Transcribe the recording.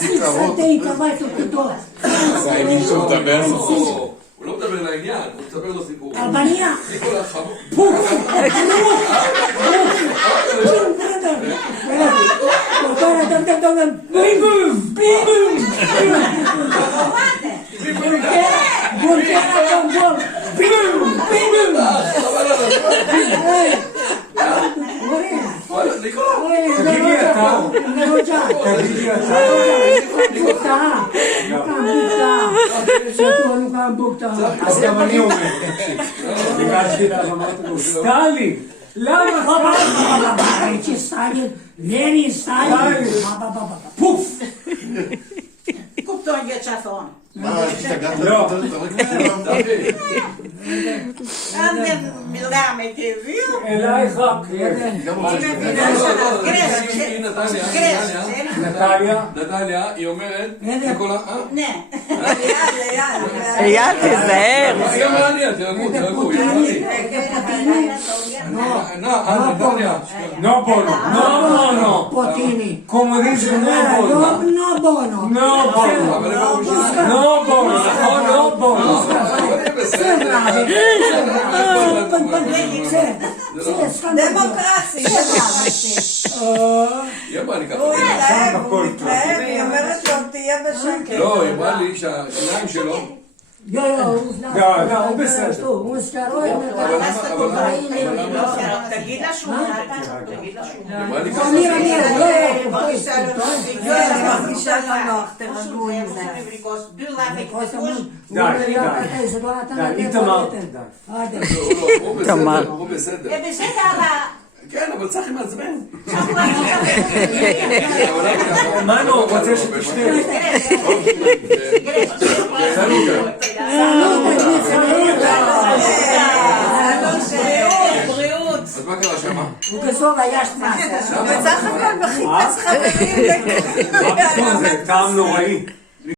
תפסיק סרטי, קבעת אותי טוב. זה עם מישהו מדבר? הוא לא מדבר לעניין, הוא מספר לו סיפור. אלבניה. ניקולה חמור. פוק. אז גם אני אומר, ביקשתי להרמת סטלין, למה סטלין? Lenin, Stalin, פוף! Kupto je čason. מה, השתגעת? לא. Ande מילה מגיבים. אלייך נתניה, היא אומרת, ניקולה, נה. אייל, תיזהר. היא אמרה לי, תרגעו, היא אמרה לי. נתניה. No bono, no bono. Potini. Comunismo no bono. No bono. No bono. No bono, נכון? No bono. דמוקרטי. היא אמרה לי ככה. הוא מתלהב, היא אומרת לו תהיה בשקט. לא, היא אמרה לי שהשיניים שלו לא, הוא בסדר. הוא סקרוי. תגיד לה שהוא תגיד לה שהוא אמרה לי ככה. אני מרגישה לא נוח, תרגעו עם זה. די, איתמר, תמר. הוא בסדר. בסדר, כן, אבל צחי מעצבן. מנו, רוצה שתשתה. בריאות. אז מה קרה שמה? הוא בסוף היה שנעשה. בסך הכל בחיפש חברים. זה טעם נוראי.